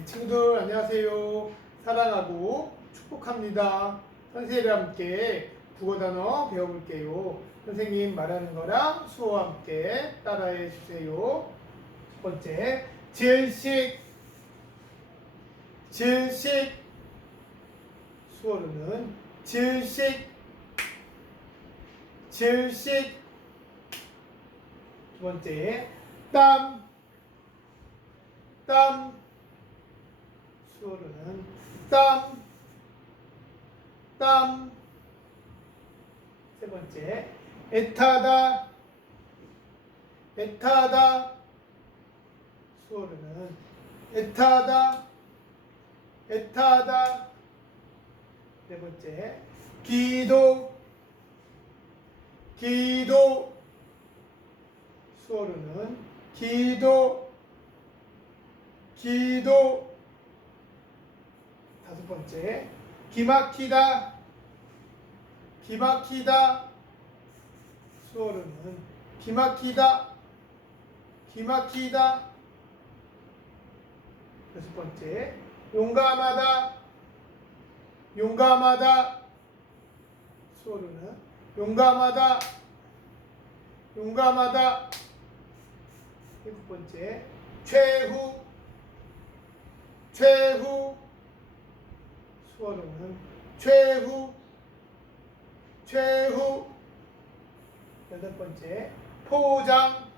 네, 친구들 안녕하세요. 사랑하고 축복합니다. 선생님과 함께 국어 단어 배워볼게요. 선생님 말하는 거랑 수호와 함께 따라해 주세요. 첫 번째, 질식, 질식. 수어로는 질식, 질식. 두 번째, 땀, 땀. 수어로는 땀, 땀. 세 번째, 애타다, 애타다. 수어로는 애타다, 애타다. 네 번째, 기도, 기도. 수어로는 기도, 기도. 번째, 기막히다, 기막히다. 수어로는 기막히다, 기막히다. 여섯 번째, 용감하다, 용감하다. 수어로는 용감하다, 용감하다. 일곱 번째, 최후, 최후. 수어로는 최후, 최후. 여덟 번째, 포장,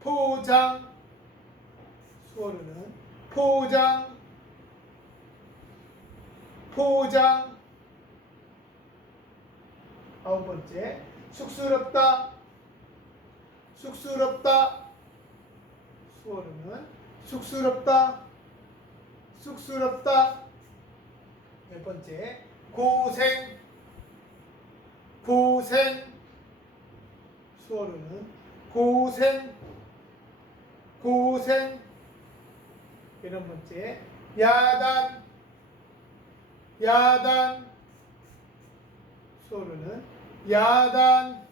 포장. 수어로는 포장, 포장. 아홉 번째, 쑥스럽다, 쑥스럽다. 수어로는 쑥스럽다, 쑥스럽다. 열 번째, 고생, 고생. 수어로는 고생, 고생. 열한 번째, 야단, 야단. 수어로는 야단,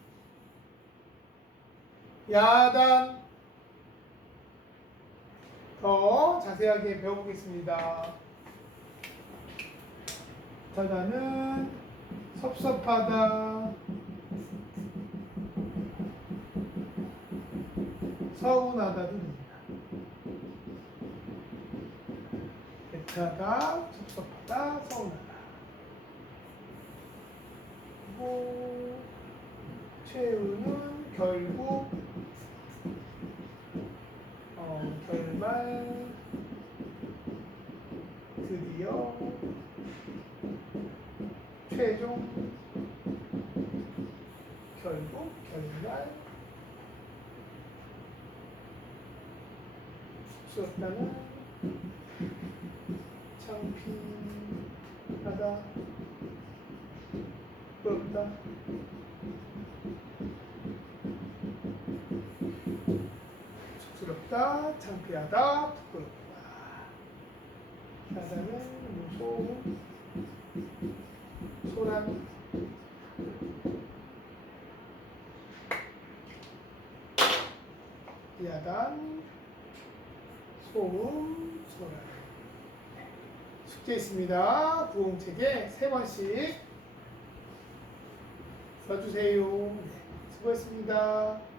야단. 더 자세하게 배워보겠습니다. 타다는 섭섭하다, 서운하다도 됩니다. 애타다, 섭섭하다, 서운하다. 그리고 최우는 결국 어, 결말 드디어 최종 결국 결말 쑥스럽다는 창피하다 부럽다. 쑥스럽다 창피하다 부끄럽다. 하다는 무 소 소란 야단 소음 소란 숙제 있습니다. 부흥책에 세 번씩 써주세요. 네, 수고했습니다.